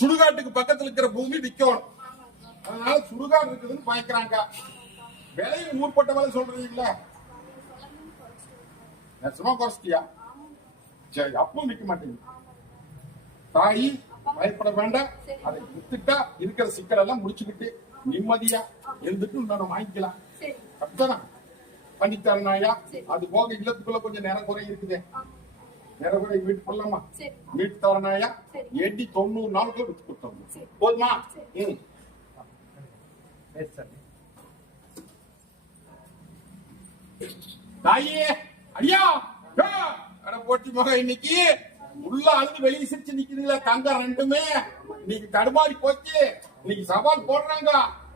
சுடுகாட்டுக்கு பக்கத்துல இருக்கிற பூமி விற்கணும். அதனால சுடுகாடு இருக்குதுன்னு பாய்க்கிறாங்க. விலையும் ஊர்பட்ட வேலை சொல்றீங்களா? சும்மா குறைச்சிட்டியா? சரி, அப்பவும் விற்க மாட்டீங்க. தாயி பயப்பட வேண்டாம். அதை வித்துட்டா இருக்கிற சிக்கல் எல்லாம் முடிச்சுக்கிட்டு நிம்மதியா இருந்துட்டு இன்னொன்னு வாங்கிக்கலாம். அப்படித்தானா? பண்ணித்தரனாயா? அது போக இல்லத்துக்குள்ள கொஞ்சம் நேரம் குறை இருக்குது. நேரகுறை வீட்டு போடலாமா? வீட்டு தரனாயா? 90 நாளுக்குள்ள விட்டு கொடுத்தோம். போதுமா? தாயே அடியா போட்டி மக இன்னைக்கு உள்ள அழுது வெளியே சிரிச்சு நிக்குதுங்களா? தங்க ரெண்டுமே இன்னைக்கு தடுமாறி போச்சு. இன்னைக்கு சவால் போடுறாங்க.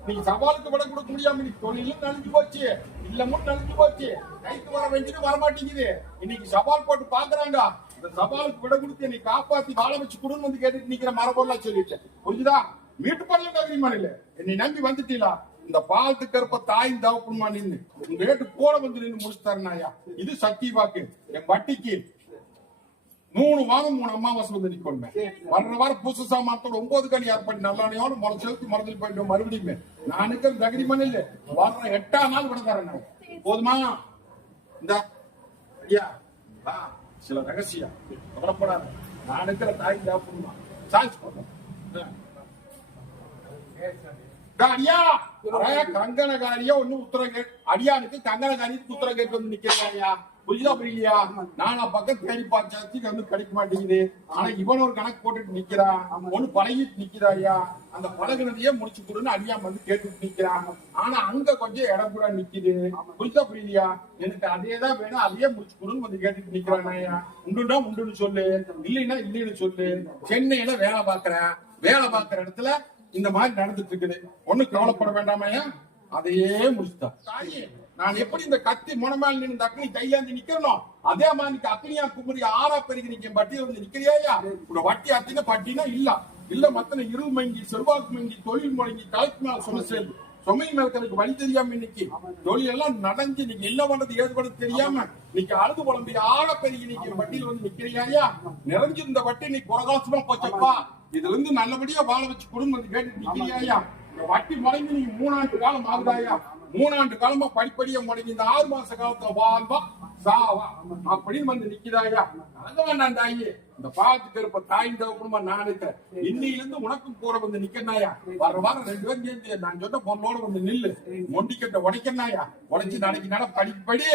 நீங்க சவாலுக்கு விட கொடுக்க முடியாம இன்னைக்கு தொழிலும் நலிஞ்சு போச்சு, இல்லமும் நலிஞ்சு போச்சு. கைக்கு வர வேண்டியது வரமாட்டேங்குது. இன்னைக்கு சவால் போட்டு பாக்குறாங்க. இந்த சவாலுக்கு விட கொடுத்து என்னை காப்பாத்தி வாழ வச்சு கொடுன்னு வந்து கேட்டுட்டு நிக்கிற மரபொருளா சொல்லிட்டேன். புரிஞ்சுதா? வீட்டு பண்ணல தெரியுமானில்ல, என்னை நம்பி வந்துட்டீங்களா? இந்த பாலத்துக்கு கருப்ப தாயின் தவப்புமா நின்று உங்க வீட்டு கூட வந்து நின்று முடிச்சு தரனாயா? இது சக்தி வாக்கு. என் வட்டிக்கு 3 வாரம் 3 அமாவாசை வந்து நிக்கொண்டேன். வர்ற வாரம் பூச சாமானத்தோட 9 கனி ஏற்பட்டு நல்லானையோட முளை செலுத்தி மறந்துட்டு போயிட்டோம். மறுபடியும் நான் இருக்கிற தகுதிமன் இல்ல. வர்ற 8ஆம் நாள் விட தரேன். போதுமா? இந்த ஐயா சில ரகசியம் கவலைப்படாத. நான் இருக்கிற தாய் தகப்பனுமா சாய்ஸ் போடுறேன். அடியா கங்கணகாரிய ஒண்ணு உத்தரம் கேட்டு அடியானுக்கு கங்கணகாரிக்கு உத்தரம் கேட்டு வந்து நிக்கிறாயா? புரியுதா புரியலையா? நானா பக்கம் தேடி பார்த்தாச்சுக்கு வந்து கிடைக்க மாட்டேங்குது. ஆனா இவன் ஒரு கணக்கு போட்டுட்டு நிக்கிறான். ஒண்ணு பழகிட்டு நிக்கிறாயா? அந்த பழகுனதையே முடிச்சு கொடுன்னு அடியா வந்து கேட்டுட்டு நிக்கிறான். ஆனா அங்க கொஞ்சம் இடம் கூட நிக்குது. புரியுதா புரியலையா? எனக்கு அதேதான் வேணும், அதையே முடிச்சு கொடுன்னு வந்து கேட்டுட்டு நிக்கிறானாயா? உண்டுன்னா உண்டுன்னு சொல்லு, இல்லைன்னா இல்லைன்னு சொல்லு. சென்னையில வேலை பாக்குறேன். வேலை பாக்குற இடத்துல இந்த மாதிரி நடந்துட்டு இருக்குது. ஒண்ணு கவலைப்பட வேண்டாமையா? அதையே முடிச்சுட்டா. நான் எப்படி இந்த கத்தி முனமேல் நின்று அக்னி கையாந்து நிக்கிறோம், அதே மாதிரி அக்னியா குமரி ஆறா பெருகி நிக்க பட்டியல் வந்து நிக்கிறியா? வட்டி அத்தின பட்டினா இல்ல மத்தன இருள் மங்கி செல்வாக்கு மங்கி தொழில் முடங்கி தலைக்கு மேல சும சேர்ந்து சுமை மேற்கனுக்கு வழி தெரியாம இன்னைக்கு தொழில் எல்லாம் நடந்து இன்னைக்கு என்ன பண்றது ஏது பண்றது தெரியாம இன்னைக்கு அழுது குழம்பி ஆழ பெருகி நிக்கிற வட்டியில் வந்து நிக்கிறியா? நிறைஞ்சிருந்த வட்டி இன்னைக்கு புரகாசமா போச்சப்பா. இதுல இருந்து நல்லபடியா வாழ வச்சு குடும்பம் வந்து கேட்டு நிக்கிறியா? வட்டி முடங்கி நீங்க 3 ஆண்டு காலம் ஆகுதாயா? 3 ஆண்டு காலமா படிப்படியா முடங்கி இந்த 6 மாச காலத்துல வாழ்வா சாவா அப்படின்னு வந்து நிக்கிறாயா? அங்க வேண்டாம் தாயி. இந்த பாத்துக்கு இருப்ப தாயின் தவப்புமா நான் இருக்கேன். இன்னையில இருந்து உனக்கும் கூட வந்து நிக்கனாயா? வர வாரம் 2 பேரும் சேர்ந்து நான் சொன்ன பொண்ணோட வந்து நில்லு. மொண்டிக்கிட்ட உடைக்கனாயா? உடைச்சு நாளைக்கு நட படிப்படி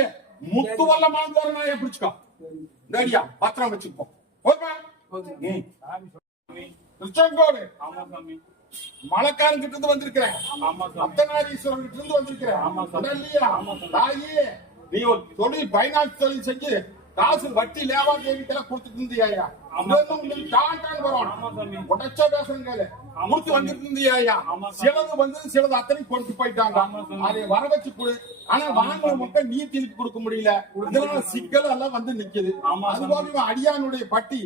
முத்து வல்லமான நாயா பிடிச்சுக்கோ. சரியா? பத்திரம் வச்சுக்கோ. திருச்செங்கோடு மலைக்காரன் கிட்ட இருந்து வந்திருக்கிறேன். அர்த்தநாரீஸ்வரன் கிட்ட இருந்து வந்திருக்கிறேன். தாயே நீ ஒரு தொழில் பைனான்ஸ் தொழில் செஞ்சு காசு வட்டி லேவா தேவிக்கெல்லாம் கொடுத்துட்டு இருந்தியா? உடச்ச பேசுறீங்க முடிச்சு வந்துட்டு இருந்தியா? சிலது வந்து சிலது அத்தனை கொடுத்து போயிட்டாங்க. அதை வர வச்சு கொடு. ஆனா வாங்குற மட்டும் நீ திருப்பி கொடுக்க முடியல. இதனால சிக்கல் எல்லாம் வந்து நிக்குது. அதுபோல அடியானுடைய பட்டி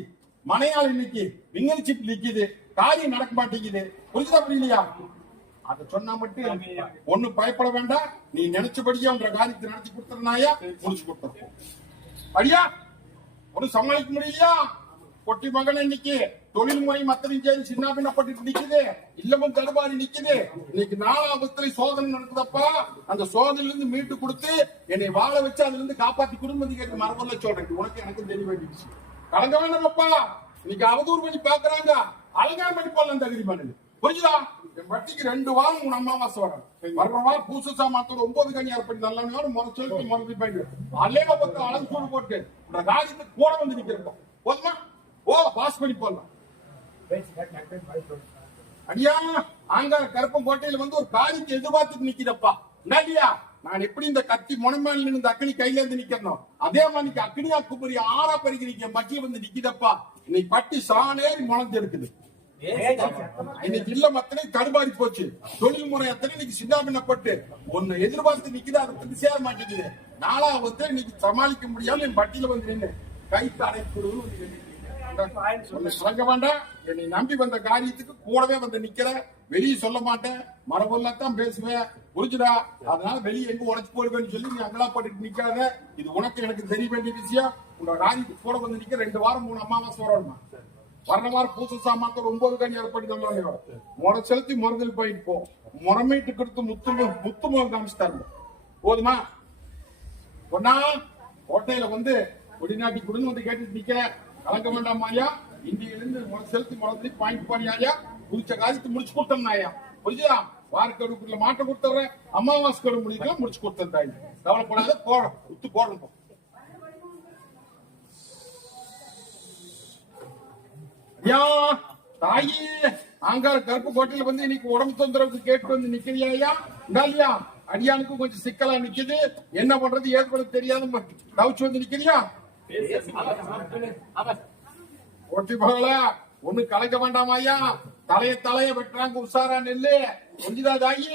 மனையாள் இன்னைக்கு விங்கரிச்சிட்டு நிக்குது. காரியம் நடக்க மாட்டேங்குது. புரியுதா புரியலையா? அத சொன்னா மட்டும் ஒண்ணு பயப்பட வேண்டாம். நீ நினைச்சபடியா உங்க காரியத்தை நடத்தி கொடுத்தனாயா முடிச்சு கொடுத்த அடியா ஒண்ணு சமாளிக்க முடியலையா? பொட்டி மகன் இன்னைக்கு தொழில் முறை மத்தனையும் சேர்ந்து சின்ன பின்னப்பட்டு நிக்குது. இல்லமும் தடுமாறி நிக்குது. இன்னைக்கு 4ஆம் சோதனை நடக்குதப்பா. அந்த சோதனையில இருந்து மீட்டு கொடுத்து என்னை வாழ வச்சு அதுல இருந்து காப்பாத்தி குடும்பத்துக்கு கேட்டு மரபுல சொல்றேன். உனக்கு எனக்கு தெரிய வேண்டிடுச்சு. கலங்க வேண்டாம்ப்பா. இன்னைக்கு அவதூறு பண்ணி பாக்குறாங்க. அழகா பண்ணி போடலாம் தகுதி பண்ணுது. புரிஞ்சுதா? என் வட்டிக்கு 2 வாரம் 3 அமாவாசை வரும். வர்ற வாரம் பூச சாமானத்தோட 9 கனி ஏற்பட்டு நல்ல முறை செலுத்தி மறந்து போயிட்டு அல்லேக பத்து அழகு சூடு போட்டு இந்த காரியத்துக்கு கூட வந்து நிக்கிறோம். போதுமா? பாஸ் பண்ணி போடலாம். அடியா ஆங்கார கருப்பம் கோட்டையில வந்து ஒரு காரியத்தை எதிர்பார்த்துட்டு நிக்கிறப்பா. இல்லையா? நான் எப்படி இந்த கத்தி முனைமேல் நின்று இந்த அக்னி கையில இருந்து நிக்கிறோம், அதே மாதிரி அக்னியா குமரி ஆறா பெருகி நிக்க பட்டியல் வந்து நிக்கிதப்பா. இன்னைக்கு பட்டி சாணேறி முளைஞ்சு இருக்குது. இன்னைக்கு இல்லம் அத்தனை தடுமாறி போச்சு. தொழில்முறை அத்தனை இன்னைக்கு சின்னாபின்னப்பட்டு ஒன்னு எதிர்பார்த்து நிக்குது, அதை பத்தி சேர மாட்டேங்குது. நாளா வந்து இன்னைக்கு சமாளிக்க முடியாம என் பட்டியல வந்து நின்று கைத்து அடைப்புடுன்னு சொல்ல வேண்டாம். என்னை நம்பி வந்த காரியத்துக்கு கூடவே வந்து நிக்கிற, வெளியே சொல்ல மாட்டேன், மரபொருளாத்தான் பேசுவேன், புரிஞ்சுடா. அதனால வெளியே எங்க உடச்சு போடுவேன்னு சொல்லி நீ அங்கெல்லாம் போட்டுட்டு நிக்காத. இது உனக்கு எனக்கு தெரிய வேண்டிய விஷயம். உன்னோட காரியத்துக்கு கூட வந்து நிக்க 2 வாரம் 3 அமாவாசை வரணுமா? வர்ற வாரம் பூச சாமான்கள் 9 கனி ஏற்படி முறை செலுத்தி முறைதல் போயிட்டு போ. முறைமீட்டு கொடுத்து முத்து முகம் காமிச்சுட்டாரு. போதுமா? ஒன்னா கோட்டையில வந்து கொடிநாட்டி குடுன்னு வந்து கேட்டு நிக்கிற, கலக்க வேண்டாம் ஐயா. இந்தியிலிருந்து முறை செலுத்தி முறை பாயிண்ட் பண்ணியாயா, குறிச்ச காரியத்தை முடிச்சு கொடுத்தோம்னாயா, புரிஞ்சுதா? வாரக்கடுக்குள்ள மாட்ட கொடுத்துறேன், அமாவாசை கடு முடிக்கலாம் முடிச்சு கொடுத்தாய். கவலைப்படாத, போறோம் உத்து போடணும். தாயி ஆங்கார கருப்பு கோட்டையில வந்து இன்னைக்கு உடம்பு தொந்தரவுக்கு கேட்டு வந்து நிக்கிறியா? இல்லையா? அடியானுக்கும் கொஞ்சம் சிக்கலா நிக்குது. என்ன பண்றது ஏது பண்ண தெரியாத தவிச்சு வந்து நிக்கிறியா? ஓட்டி போகல ஒண்ணு கலைக்க வேண்டாமாயா. தலைய வெட்டுறாங்க, உஷாரா நெல்லு. கொஞ்சதா தாயி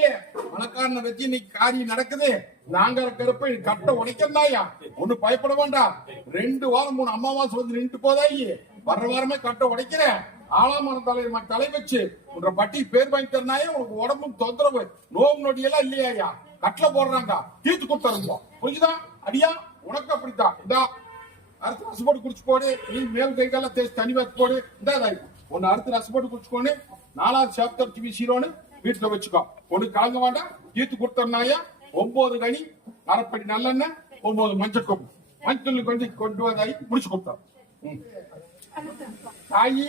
மணக்காரனை வச்சு இன்னைக்கு காரியம் நடக்குது. நாங்க கருப்பை கட்ட உடைக்கந்தாயா, ஒண்ணு பயப்பட வேண்டாம். 2 வாரம் 3 அமாவாசை வந்து நின்று போதாயி. வர்ற வாரமே கட்ட உடைக்கிறேன். ஆளாமரம் தலை வச்சு உன்ற பட்டி பேர் வாங்கி தரனாயே. உனக்கு உடம்பும் தொந்தரவு நோம் நொடியெல்லாம் இல்லையா? கட்டில போடுறாங்க, தீர்த்து கொடுத்துருந்தோம். புரிஞ்சுதா? அடியா உனக்கு அப்படித்தான். இதா அறுத்து ரசம் போட்டு குடிச்சு போடு. நீ மேல் கைகால தேய்ச்சி தனி வைக்க போடு. இந்த ஒன்னு அறுத்து ரசம் போட்டு குடிச்சுக்கோன்னு 4வது சாப்டர் வீசிரோன்னு வீட்டுல வச்சுக்கோ. ஒண்ணு கலங்க வேண்டாம், தீர்த்து கொடுத்தனாயா. 9 கனி அரைப்படி நல்லெண்ணெய், 9 மஞ்சள் கொம்பு மஞ்சள் கொண்டு வந்தாயி முடிச்சு கொடுத்தோம். தாயி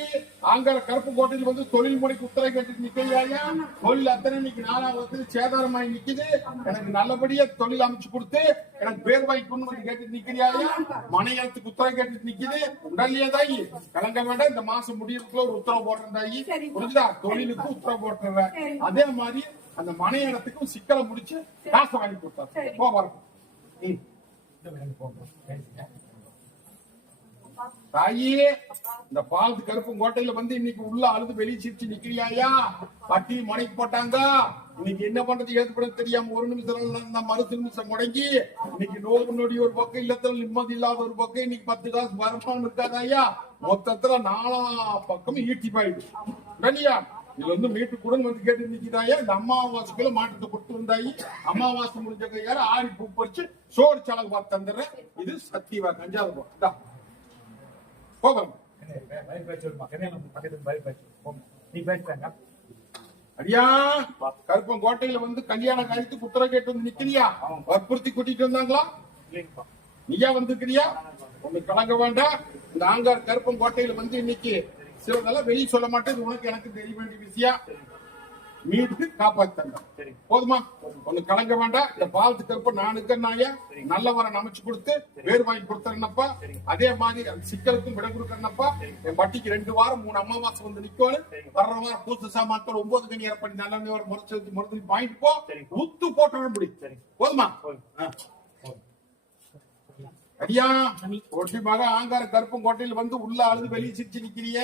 ஆங்கார கருப்பு கோட்டையில் வந்து தொழில் முறைக்கு உத்தரவு கேட்டு நிக்கையா? தொழில் அத்தனை இன்னைக்கு 4வது சேதாரமாயி நிக்குது. எனக்கு நல்லபடியா தொழில் அமைச்சு கொடுத்து எனக்கு பேர் வாங்கி கொண்டு கேட்டு நிக்கிறியாயா? மனையத்துக்கு உத்தரவு கேட்டு நிக்குது. உடனே தாயி கலங்க வேண்டாம். இந்த மாசம் முடியறதுக்குள்ள ஒரு உத்தரவு போடுறேன் தாயி, புரிஞ்சுதா? தொழிலுக்கு உத்தரவு போட்டுறேன். அதே மாதிரி அந்த மனையத்துக்கும் சிக்கலை முடிச்சு காசை வாங்கி கொடுத்தாரு. போறோம். தாயே இந்த பாலத்து கருப்பு கோட்டையில வந்து இன்னைக்கு உள்ள அழுது வெளியே சிரிச்சு நிக்கிறியாயா? பட்டி முனைக்கு போட்டாங்க. இன்னைக்கு என்ன பண்றது ஏற்பட தெரியாம 1 நிமிஷம் மறு நிமிஷம் முடங்கி இன்னைக்கு நோவு நொடி ஒரு பக்கம், இல்லத்துல நிம்மதி இல்லாத ஒரு பக்கம். இன்னைக்கு 10 காசு வருமானம் இருக்காதாயா? மொத்தத்துல 4 பக்கம் ஈட்டி போயிடுது. இல்லையா? இதுல வந்து மீட்டு கூட வந்து கேட்டு நிக்கிறாயா? இந்த அமாவாசைக்குள்ள மாட்டத்தை கொடுத்து வந்தாயி. அமாவாசை முடிஞ்ச கையால ஆடி பூ பறிச்சு சோறு செலவு பார்த்து தந்துடுறேன். இது சத்தியவா கஞ்சாத போ. அடியா கருப்பம் கோட்டையில வந்து கல்யாண காரியத்துக்கு உத்தரவு கேட்டு வந்து நிக்கிறியா? வற்புறுத்தி கூட்டிட்டு வந்தாங்களா? நீயா வந்திருக்கிறியா? ஒண்ணு கலங்க வேண்டாம். இந்த ஆங்கார் கருப்பம் கோட்டையில வந்து இன்னைக்கு சிலதெல்லாம் வெளியே சொல்ல மாட்டேன். உனக்கு எனக்கு தெரிய வேண்டிய விஷயம். மீட்டு காப்பாத்தாங்க. போதுமா? ஒண்ணு கலங்க வேண்டாம். இந்த பாலத்து கருப்ப நான் இருக்கேன்னாயா நல்லவரை அமைச்சு கொடுத்து வேறு வாங்கி கொடுத்தேன்னப்பா. அதே மாதிரி அந்த சிக்கலுக்கும் விட கொடுக்கறப்பா. என் பட்டிக்கு 2 வாரம் 3 அமாவாசை வந்து நிக்கணும். வர்ற வாரம் பூச சாமான்கள் 9 கனி ஏற்படி நல்ல முறை வாங்கிட்டு போ. உத்து போட்ட முடியும். போதுமா? அடியா ஒட்டிமாக ஆங்கார கருப்பம் கோட்டையில் வந்து உள்ள அழுது வெளியே சிரிச்சு நிக்கிறியே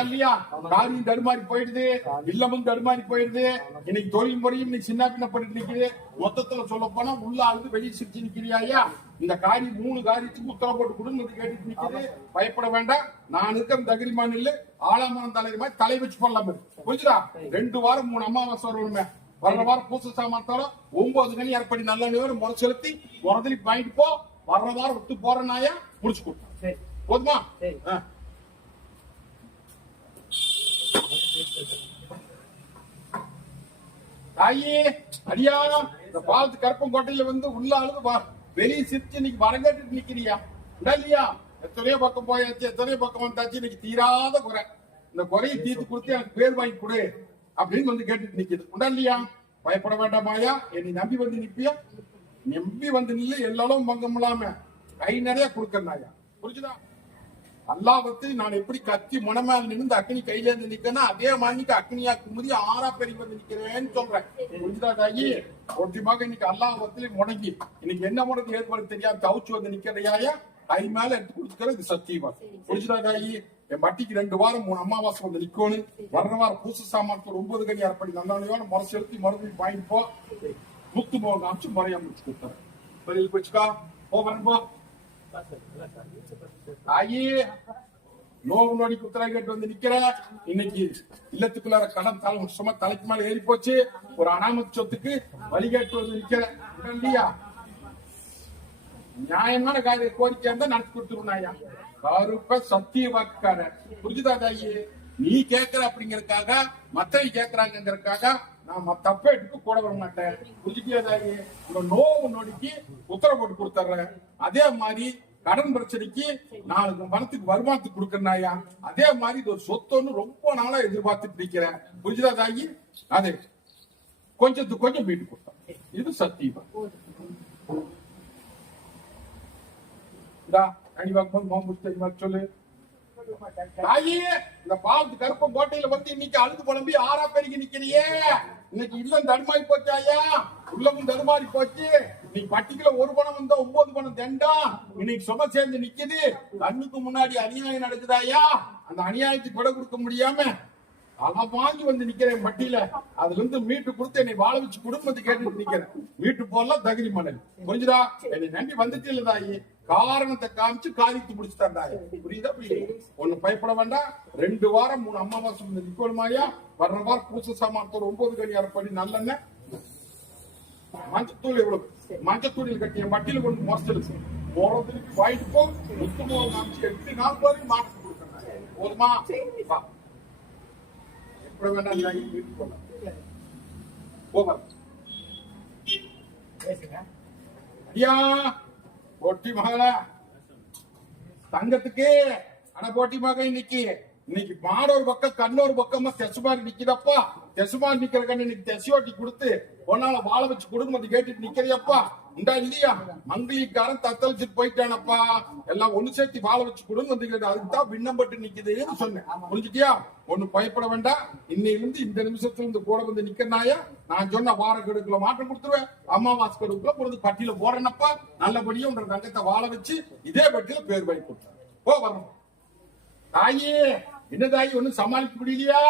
இல்லையா? காரியம் தடுமாறி போயிடுது, இல்லமும் தடுமாறி போயிடுது. இன்னைக்கு தொழில் முறையும் இன்னைக்கு சின்ன பின்னப்பட்டு நிக்குது. மொத்தத்துல சொல்ல போனா உள்ள அழுது வெளியே சிரிச்சு நிக்கிறியா? இந்த காரியம் 3 காரியத்துக்கு உத்தரவு போட்டு கொடுன்னு கேட்டு நிக்குது. பயப்பட வேண்டாம். நான் இருக்கிற தகிரிமான் இல்ல, ஆளாமரம் தலைவர் மாதிரி தலை வச்சு போடலாம். புரிஞ்சுதா? 2 வாரம் 3 அமாவாசை வருமே. வர்ற வாரம் பூச சாமான்தால 9 கனி ஏற்படி நல்ல முறை செலுத்தி முறதலி வாங்கிட்டு போ. வர்ற வாரம் விட்டு போறனாயா முடிச்சு கொடுத்தேன். போதுமா? தாயி அடியா இந்த பாலத்து கருப்பம் கோட்டையில வந்து உள்ள அழுது வெளியே சிரிச்சு இன்னைக்கு வரங்கட்டு நிக்கிறியா? இல்லையா? எத்தனையோ பக்கம் போயாச்சு, எத்தனையோ பக்கம் வந்தாச்சு. இன்னைக்கு தீராத குறை. இந்த குறையை தீர்த்து கொடுத்து எனக்கு பேர் வாங்கி கொடு அப்படின்னு வந்து கேட்டுட்டு நிக்குது. உண்டா இல்லையா? பயப்பட வேண்டாமாயா? என்னை நம்பி வந்து நிப்பியா? நம்பி வந்து நில்ல. எல்லாரும் பங்கம் இல்லாம கை நிறைய கொடுக்கறாயா? புரிஞ்சுதா? அல்லாஹ்வுக்கு நான் எப்படி கத்தி முனமேல நின்று அக்னி கையில இருந்து நிக்கனா அதே மாதிரி அக்னியா குமுறி 6 பெரிய வந்து நிக்கிறேன்னு சொல்றேன். புரிஞ்சுதா தாயி? ஒட்டிமாக இன்னைக்கு அல்லாஹ்வுக்கு முடங்கி இன்னைக்கு என்ன பண்றது ஏற்பாடு தெரியாம தவிச்சு வந்து நிக்கிறையா? கை மேல எடுத்து கொடுக்கறது சத்தியமா. புரிஞ்சுதா தாயி? என் பட்டிக்கு 2 வாரம் 3 அமாவாசை வந்து நிக்கணும். வர்ற வாரம் பூச சாமான்கள் 9 கனி அர்ப்பணி நந்தானையோட முறை செலுத்தி மறுபடியும் வாங்கிட்டு போ. முத்து மோகம் காமிச்சு முறையா முடிச்சு கொடுத்தாரு. தொழில் போச்சுக்கா போகிறேன் போ. ஆயி நோவு நொடிக்கு உத்தரவு கேட்டு வந்து நிக்கிற. இன்னைக்கு இல்லத்துக்குள்ளார கடன் சும்மா தலைக்கு மேல ஏறி போச்சு. ஒரு அனாமத்து சொத்துக்கு வழி கேட்டு வந்து நிக்கிற இல்லையா? நியாயமான காரிய கோரிக்கை இருந்தா நடத்தி கொடுத்துருவாயா? கருப்ப சத்திய வாக்குக்கார புரிஞ்சுதா தாயி? நீ கேட்கற அப்படிங்கறதுக்காக மத்தவங்க கேட்கறாங்கிறதுக்காக நான் தப்ப எடுத்து கூட வர மாட்டேன். புரிஞ்சுக்கியா தாயி? உங்க நோவு நொடிக்கு உத்தரவு போட்டு கொடுத்துறேன். அதே மாதிரி கடன் பிரச்சனைக்கு 4 பணத்துக்கு வருமானத்துக்கு கொடுக்கறாயா? அதே மாதிரி இது ஒரு சொத்துன்னு ரொம்ப நாளா எதிர்பார்த்துட்டு நிக்கிறேன். புரிஞ்சுதா தாயி? அதே கொஞ்சத்துக்கு கொஞ்சம் மீட்டு கொடுத்தேன். இது சத்தியமா சொல்லு தாயி. இந்த பாலத்து கருப்பம் கோட்டையில வந்து இன்னைக்கு அழுது புலம்பி ஆறா பெருகி நிக்கிறியே. இன்னைக்கு இல்லம் தடுமாறி போச்சாயா? உள்ளமும் தடுமாறி போச்சு. இன்னைக்கு பட்டிக்குல 1 பணம் வந்தா 9 பணம் தண்டம். இன்னைக்கு சும சேர்ந்து நிக்குது. கண்ணுக்கு முன்னாடி அநியாயம் நடக்குதாயா? அந்த அநியாயத்துக்கு விட கொடுக்க முடியாம அதான் வாங்கி வந்து நிக்கிறேன் பட்டியல. அதுல இருந்து மீட்டு கொடுத்து என்னை வாழ வச்சு குடும்பத்தை கேட்டு நிக்கிறேன். மீட்டு போடலாம் தகுதி மணல். புரிஞ்சுதா? என்னை நம்பி வந்துட்டு இல்ல தாயி. காரணத்தை காமிச்சு காரியத்தை முடிச்சு தந்தாயா? புரியுதா? ஒண்ணு பயப்பட வேண்டாம். 2 வாரம் 3 அமாவாசை நிக்கணுமாயா? வர்ற வாரம் பூச சாமான்கள் 9 கனி அரைப்படி நல்லெண்ணெய் மஞ்சத்தூள் எவ்வளவு மஞ்சத்தூளில் கட்டிய மட்டில கொண்டு மொசல் போறதுக்கு வாயிட்டு போ. முத்துமோ காமிச்சு 8 நாள் வரைக்கும் மாற்றி கொடுக்கணும். போதுமா? எப்படி வேணா வீட்டு போகலாம். போகலாம் ஐயா. போட்டி மகள தங்கத்துக்கு ஆனா போட்டி மக இன்னைக்கு மாட ஒரு பக்கம் கண்ணொரு பக்கமா தெசுமாரி நிக்குதப்பா. தெசுமாரி நிக்கிற கண்ணு இன்னைக்கு தெசையோட்டி கொடுத்து ஒன்னால வாழ வச்சு குடும்பத்தை கேட்டுட்டு நிக்கிறியப்பா. உண்டா இல்லையா? மங்களிக்காரன் தத்தளிச்சுட்டு போயிட்டானப்பா. எல்லாம் ஒண்ணு சேர்த்து வாழ வச்சு குடும்பம் வந்து அதுக்குதான் விண்ணப்பட்டு நிக்குதுன்னு சொன்னேன். புரிஞ்சுட்டியா? ஒண்ணு பயப்பட வேண்டாம். இன்னையிலிருந்து இந்த நிமிஷத்துல இருந்து கூட வந்து நிக்கிறனாயா? நான் சொன்ன வார கெடுக்குள்ள மாற்றம் கொடுத்துருவேன். அமாவாசை கெடுக்குள்ள பொழுது பட்டியல போறேனப்பா. நல்லபடியா உன்ற தங்கத்தை வாழ வச்சு இதே பட்டியல பேர் வாங்கி கொடுத்தேன். போ வரணும் தாயே. என்ன தாயி ஒண்ணு சமாளிக்க முடியலையா?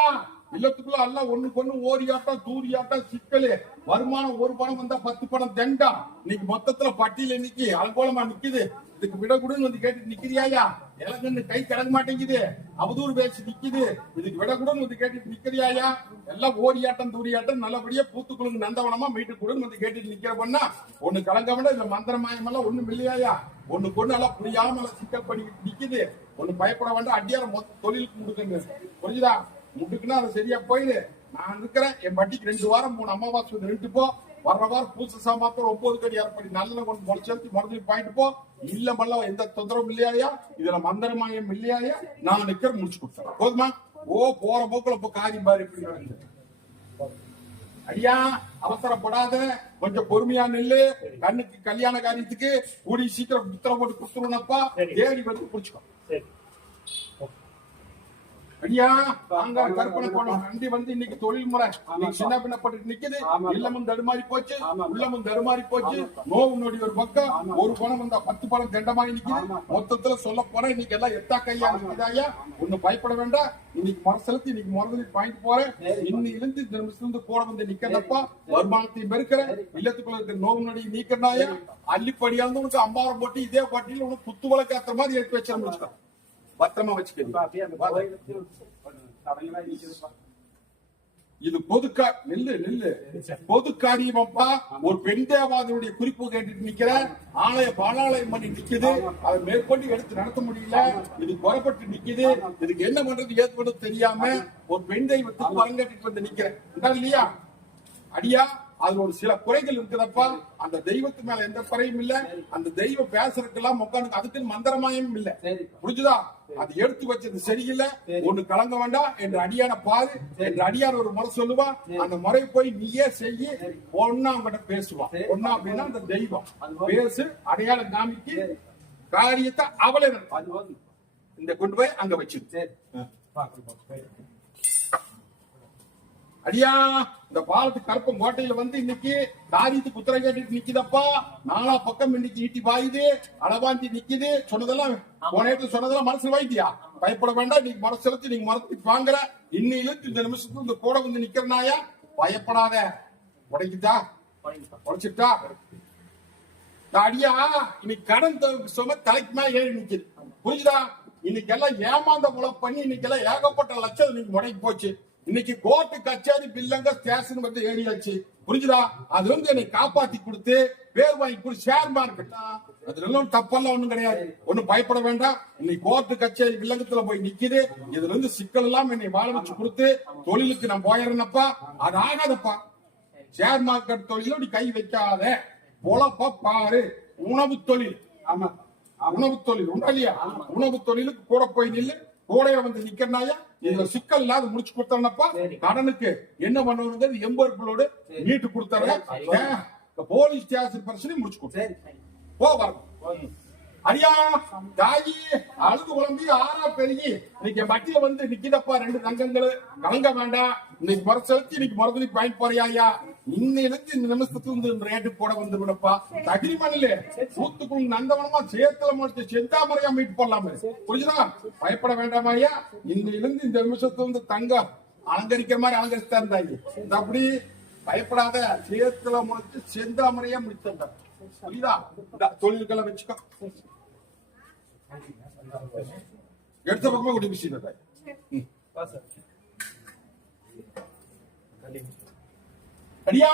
இல்லத்துக்குள்ள எல்லாம் ஒண்ணுக்கு ஒண்ணு ஓரியாட்டம் தூரியாட்டம் சிக்கலு. வருமானம் 1 பணம் வந்தா 10 பணம் தண்டா. இன்னைக்கு மொத்தத்துல பட்டியல இன்னைக்கு அலங்கோலமா நிக்குது. இதுக்கு விடக்கூடன்னு வந்து கேட்டு நிக்கிறியாயா? இலங்கன்னு கை கிடக்க மாட்டேங்குது. அவதூறு பேசி நிக்குது. இதுக்கு விடக்கூடன்னு வந்து கேட்டுட்டு நிக்கிறியாயா? எல்லாம் ஓரியாட்டம் தூரியாட்டம் நல்லபடியா பூத்துக்குழுங்க நந்தவனமா மீட்டு கூடன்னு வந்து கேட்டுட்டு நிக்கிற பண்ணா ஒண்ணு கலங்க விட இந்த மந்திர மாயம் எல்லாம் ஒண்ணும் இல்லையாயா? ஒண்ணு கொண்டு எல்லாம் புரியாம சிக்கல் பண்ணிக்கிட்டு நிக்குது. ஒண்ணு பயப்பட வேண்டாம். அடியார மொத்த தொழிலுக்கு முடுக்குங்க. புரிஞ்சுதா? முடுக்குன்னா அது சரியா போயிடு. நான் இருக்கிறேன். என் பட்டிக்கு 2 வாரம் 3 அமாவாசை வந்து 2 போ. வர்ற வாரம் பூச சாமான்கள் 9 கனி அரைப்படி நல்ல கொண்டு முளைச்செலுத்தி மறுபடியும் பாயிட்டு போ. இல்லமெல்லாம் எந்த தொந்தரவும் இல்லையாயா? இதுல மந்திரமாயம் இல்லையாயா? நான் நிக்கிற முடிச்சு கொடுத்தேன். போதுமா? போற போக்குல இப்போ காரியம் பாரு எப்படி நடக்குது. ஐயா அவசரப்படாத. கொஞ்சம் பொறுமையா நில்லு. கண்ணுக்கு கல்யாண காரியத்துக்கு கூடி சீக்கிரம் உத்தரவு போட்டு கொடுத்துருவனப்பா. தேடி வந்து புடிச்சுக்கோ. ஐயா அங்க கற்பனை போனோம். நன்றி வந்து இன்னைக்கு தொழில் முறை சின்ன பின்னப்பட்டு நிக்குது. இல்லமும் தடுமாறி போச்சு. உள்ளமும் தடுமாறி போச்சு. நோவு நொடி ஒரு பக்கம். 1 பணம் வந்தா 10 பணம் தண்டமாயி நிக்குது. மொத்தத்துல சொல்ல போற இன்னைக்கு எல்லாம் எத்தா கையா நிக்குதாயா? ஒண்ணு பயப்பட வேண்டாம். இன்னைக்கு மரசெலுத்தி இன்னைக்கு மரதலி பாயிண்ட் போறேன். இன்னிலிருந்து இந்த நிமிஷத்துல கூட வந்து நிக்கிறப்பா. வருமானத்தையும் பெருக்கிற. இல்லத்துக்குள்ள இருக்கிற நோவு நொடி நீக்கிறனாயா? அள்ளிப்படியா இருந்து உனக்கு அம்பாரம் போட்டு இதே பாட்டியில உனக்கு குத்து வழக்காத்துற மாதிரி எடுத்து வச்சிருந்துச்சு. பத்திரமா வச்சுக்க. இது பொதுக்கா நெல்லு பொது காரியமப்பா. ஒரு பெண் தேவாதனுடைய குறிப்பு கேட்டுட்டு நிக்கிற. ஆலய பாலாலயம் பண்ணி நிக்குது. அதை மேற்கொண்டு எடுத்து நடத்த முடியல. இது குறைப்பட்டு நிக்குது. இதுக்கு என்ன பண்றது ஏது பண்றது தெரியாம ஒரு பெண் தெய்வத்துக்கு வரங்கட்டிட்டு வந்து நிக்கிறேன் இல்லையா? அடியா அதுல ஒரு சில குறைகள் இருக்குதப்பா. அந்த தெய்வத்து மேல எந்த குறையும் இல்ல. அந்த தெய்வம் பேசுறதுக்கெல்லாம் உட்காந்து அதுக்குன்னு மந்திரமாயும் இல்ல. புரிஞ்சுதா? அது எடுத்து வச்சது சரியில்லை. ஒண்ணு கலங்க வேண்டாம் என்று அடியான பாரு என்று அடியார் ஒரு முறை சொல்லுவா. அந்த முறை போய் நீயே செய்ய. ஒன்னா அவங்கிட்ட பேசுவான். ஒன்னா அப்படின்னா அந்த தெய்வம் பேசு அடையாளம் காமிக்கு காரியத்தை அவளை இந்த கொண்டு போய் அங்க வச்சு. அடியா இந்த பாலத்து கருப்பம் கோட்டையில வந்து இன்னைக்கு காரியத்துக்கு உத்தரவு கேட்டுட்டு நிக்குதப்பா. 4 பக்கம் இன்னைக்கு ஈட்டி பாயுது. அளவாஞ்சி நிக்குது. சொன்னதெல்லாம் சொன்னதெல்லாம் மனசுல வைத்தியா? பயப்பட வேண்டாம். நீங்க முறை செலுத்தி நீங்க மரத்துக்கு வாங்குற இன்னையிலிருந்து இந்த நிமிஷத்துக்கு இந்த கூட வந்து நிக்கிறனாயா பயப்படாத. உடைக்குதா உடைச்சிட்டா அடியா இன்னைக்கு கடன் சும தலைக்கு மேல ஏறி நிக்குது. புரிஞ்சுதா? இன்னைக்கு எல்லாம் ஏமாந்த முளை பண்ணி இன்னைக்கு எல்லாம் ஏகப்பட்ட லட்சம் இன்னைக்கு முடங்கி போச்சு. இன்னைக்கு கோர்ட்டு கச்சேரி பில்லங்க ஸ்டேஷன் வந்து ஏறியாச்சு. புரிஞ்சுதா? அது வந்து என்னை காப்பாத்தி கொடுத்து பேர் வாங்கி கொடுத்து ஷேர் மார்க்கெட் அதுல எல்லாம் தப்பெல்லாம் ஒண்ணும் கிடையாது. ஒண்ணும் பயப்பட வேண்டாம். இன்னைக்கு கோர்ட்டு கச்சேரி வில்லங்கத்துல போய் நிக்குது. இதுல இருந்து சிக்கல் எல்லாம் என்னை வாழ வச்சு கொடுத்து தொழிலுக்கு நான் போயிடுறேனப்பா. அது ஆகாதப்பா. ஷேர் மார்க்கெட் தொழில நீ கை வைக்காத. பொழப்ப பாரு. உணவு தொழில். ஆமா, உணவு தொழில் உண்டா இல்லையா? உணவு தொழிலுக்கு கூட போய் நில்லு. கோடையில வந்து நிக்கிறனாயா இதுல சிக்கல் இல்லாத முடிச்சு கொடுத்தா கடனுக்கு என்ன பண்ணுவது எம்பர்களோடு நீட்டு கொடுத்தாரு. போலீஸ் ஸ்டேஷன் பிரச்சனை முடிச்சு கொடுத்தேன். போ வரும் அடியா தாயி அழுது குழம்பி ஆறா பெருகி இன்னைக்கு மட்டியில வந்து நிக்கிதப்பா. 2 தங்கங்கள் கலங்க வேண்டாம். இன்னைக்கு முறை செலுத்தி இன்னைக்கு முறதுக்கு பாயிண்ட் போறியா? இன்னைக்கு இந்த நிமிஷத்துக்கு வந்து ரேட்டு போட வந்து விடப்பா. அக்ரிமெண்ட்ல ஊத்துக்குள் நந்தவனமா சேத்துல முடிச்சு செந்தாமரையா மீட்டு போடலாமே. புரிஞ்சுதா? பயப்பட வேண்டாமா ஐயா. இன்னையிலிருந்து இந்த நிமிஷத்துல வந்து தங்கம் அலங்கரிக்கிற மாதிரி அலங்கரிச்சுதான் இருந்தாங்க. அப்படி பயப்படாத. சேத்துல முடிச்சு செந்தாமரையா முடிச்சிருந்தா. புரியுதா? தொழில்களை வச்சுக்கோ. எடுத்த பக்கமே குடி மிஷின் அடியா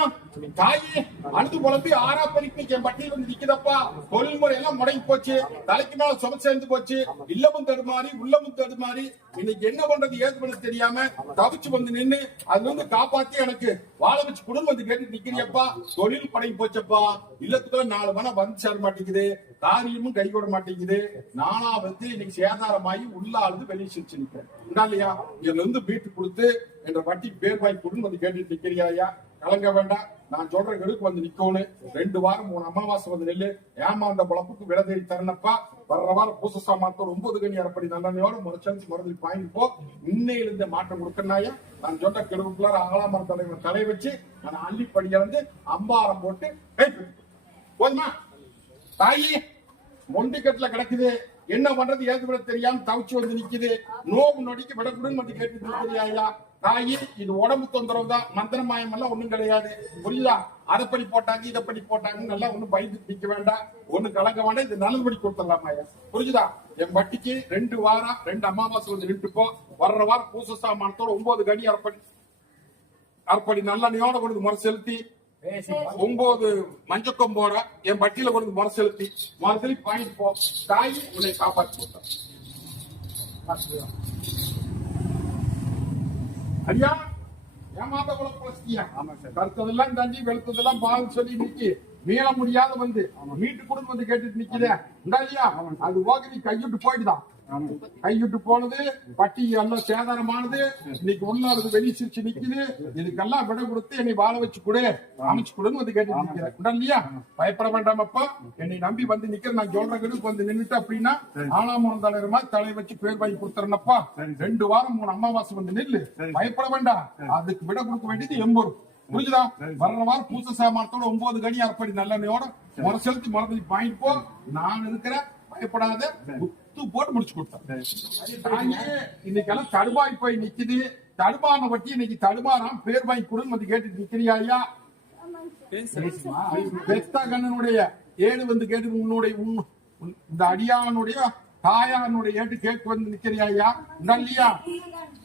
தாயே அழுது குழம்பி ஆறா பணிக்கு என் பட்டியல் வந்து நிக்குதப்பா. தொழில்முறை எல்லாம் முடங்கி போச்சு. தலைக்கு மேல சும சேர்ந்து போச்சு. இல்லமும் தடுமாறி உள்ளமும் தடுமாறி இன்னைக்கு என்ன பண்றது ஏது பண்ண தெரியாம தவிச்சு வந்து நின்னு அது வந்து காப்பாத்தி எனக்கு வாழ வச்சு குடும்பம் வந்து கேட்டு நிக்கிறியப்பா. தொழில் படங்கி போச்சப்பா. இல்லத்துக்குள்ள 4 மணி வந்து சேர மாட்டேங்குது. காரியமும் கை விட மாட்டேங்குது. நானா வந்து இன்னைக்கு சேதாரமாயி உள்ள ஆளுது வெளியே சிரிச்சு நிக்கிறேன். இல்லையா? இதுல இருந்து வீட்டு கொடுத்து என்ற வட்டி பேர் வாங்கி குடும்பம் வந்து கேட்டு நிக்கிறியா? கலங்க வேண்டாம். நான் சொல்ற கெடுக்கு வந்து நிக்கணும். 2 வாரம் 3 அமாவாசை வந்து நெல்லு ஏமாந்த பொழப்புக்கு விட தேடி தரணப்பா. வர்ற வாரம் பூச சாமான்த்தோட 9 கனி அறப்படி நல்லெண்ணையோட முறைச்சி மருந்து பாயிண்ட் போ. இன்னையில இருந்து மாற்றம் கொடுக்கனாயா? நான் சொன்ன கெடுக்குள்ளார ஆலாமர தலைவர் தலை வச்சு நான் அள்ளிப்படிய வந்து அம்பாரம் போட்டு போதுமா? தாயி மொண்டிக்கட்டுல கிடக்குது. என்ன பண்றது ஏது விட தெரியாம தவிச்சு வந்து நிக்குது. நோவு நொடிக்கு விடக்கூடாதுன்னு வந்து கேட்டு நிற்கிறியா? தாயி இது உடம்பு தொந்தரவு தான். மந்திரமாயம் எல்லாம் ஒண்ணும் கிடையாது. புரியுதா? அதை பண்ணி போட்டாங்க இதை பண்ணி போட்டாங்க நல்லா ஒண்ணும் பயந்து நிக்க வேண்டாம். ஒண்ணு கலங்க வேண்டாம். இது நல்லபடி கொடுத்துடலாம். புரிஞ்சுதா? என் வட்டிக்கு 2 வாரம் 2 அமாவாசை வந்து நின்றுப்போ. வர்ற வாரம் பூச சாமானத்தோட 9 கனி அறப்படி நல்லெண்ணையோட கொண்டு முறை செலுத்தி 9 மஞ்சக்கொம்போட என் பட்டியல கொண்டு முறை செலுத்தி மரத்துல பாயிண்ட் போ. தாயி உன்னை காப்பாற்றி கொடுத்தான். ஐயா ஏமாத்த போல பழச்சியா? கருத்ததெல்லாம் தாண்டி வெளுத்ததெல்லாம் பால் சொல்லி நிக்கி மீள முடியாத வந்து மீட்டு குடும்பம் வந்து கேட்டுட்டு நிக்குதே இல்லையா? அது ஓகே. நீ கைவிட்டு போயிட்டுதான். கைவிட்டு போனது பட்டி எல்லாம் சேதாரமானது. இன்னைக்கு உள்ள வெளியே சிரிச்சு நிக்குது. இதுக்கெல்லாம் விட கொடுத்து என்னை வாழ வச்சு கொடு அமைச்சு கொடுன்னு வந்து கேட்டு நிக்கிறேன் இல்லையா? பயப்பட வேண்டாமப்பா. என்னை நம்பி வந்து நிக்கிற நான் சொல்ற கெடுக்கு வந்து நின்றுட்டு அப்படின்னா ஆனாமரம் தலைவர் மாதிரி தலை வச்சு பேர் வாங்கி கொடுத்துறேன்னப்பா. 2 வாரம் 3 அமாவாசை வந்து நெல்லு. பயப்பட வேண்டாம். அதுக்கு விட கொடுக்க வேண்டியது 80. புரிஞ்சுதா? வர்ற வாரம் பூச சாமானத்தோட 9 கனி அறப்படி நல்லெண்ணையோட முறை செலுத்தி மரத்தை பாயிண்ட் போ. நான் இருக்கிற பயப்படாத. போட்டு முடிச்சு கொடுத்தேன். இன்னைக்கெல்லாம் தடுமாறி போய் நிக்குது. தடுமான வட்டி இன்னைக்கு தடுமாறாம் பேர் வாங்கி கொடுன்னு வந்து கேட்டு நிக்கிறியா? பெஸ்தா கண்ணனுடைய ஏடு வந்து கேட்டு உன்னுடைய இந்த அடியானுடைய தாயானுடைய ஏட்டு கேட்டு வந்து நிக்கிறியா? இல்லையா?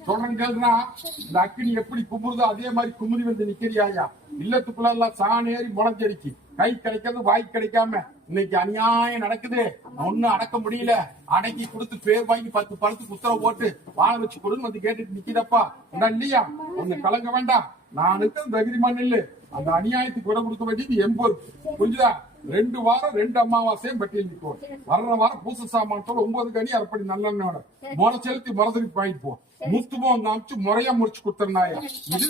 சொல்றேன் கேள்றா. இந்த அக்கினி எப்படி குமுறுதோ அதே மாதிரி குமுறி வந்து நிக்கிறியா? இல்லத்துக்குள்ள எல்லாம் சாணேறி முளைஞ்சடிக்கு கை கிடைக்கிறது வாய் கிடைக்காம இன்னைக்கு அநியாயம் நடக்குது. ஒன்னும் அடக்க முடியல. அடக்கி கொடுத்து பேர் வாங்கி 10 பழத்துக்கு உத்தரவு போட்டு வாழ வச்சு கொடுன்னு வந்து கேட்டுட்டு நிக்கிதப்பா. இல்லையா? ஒண்ணு கலங்க வேண்டாம். நான் இருக்கிறது தகிரிமான் இல்ல. அந்த அநியாயத்துக்கு விட கொடுக்க வேண்டியது 80. புரிஞ்சுதா? 2 வாரம் 2 அமாவாசையும் பட்டியல் நிற்கும். வர்ற வாரம் பூச சாமானத்தோட 9 கனி அறப்படி நல்லெண்ணோட முறை செலுத்தி மரத்துக்கு பாயிட்டு போ. முத்துமோ காமிச்சு முறையா முடிச்சு கொடுத்துருந்தாயா? இது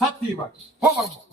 சத்தியமா போகிறோம்.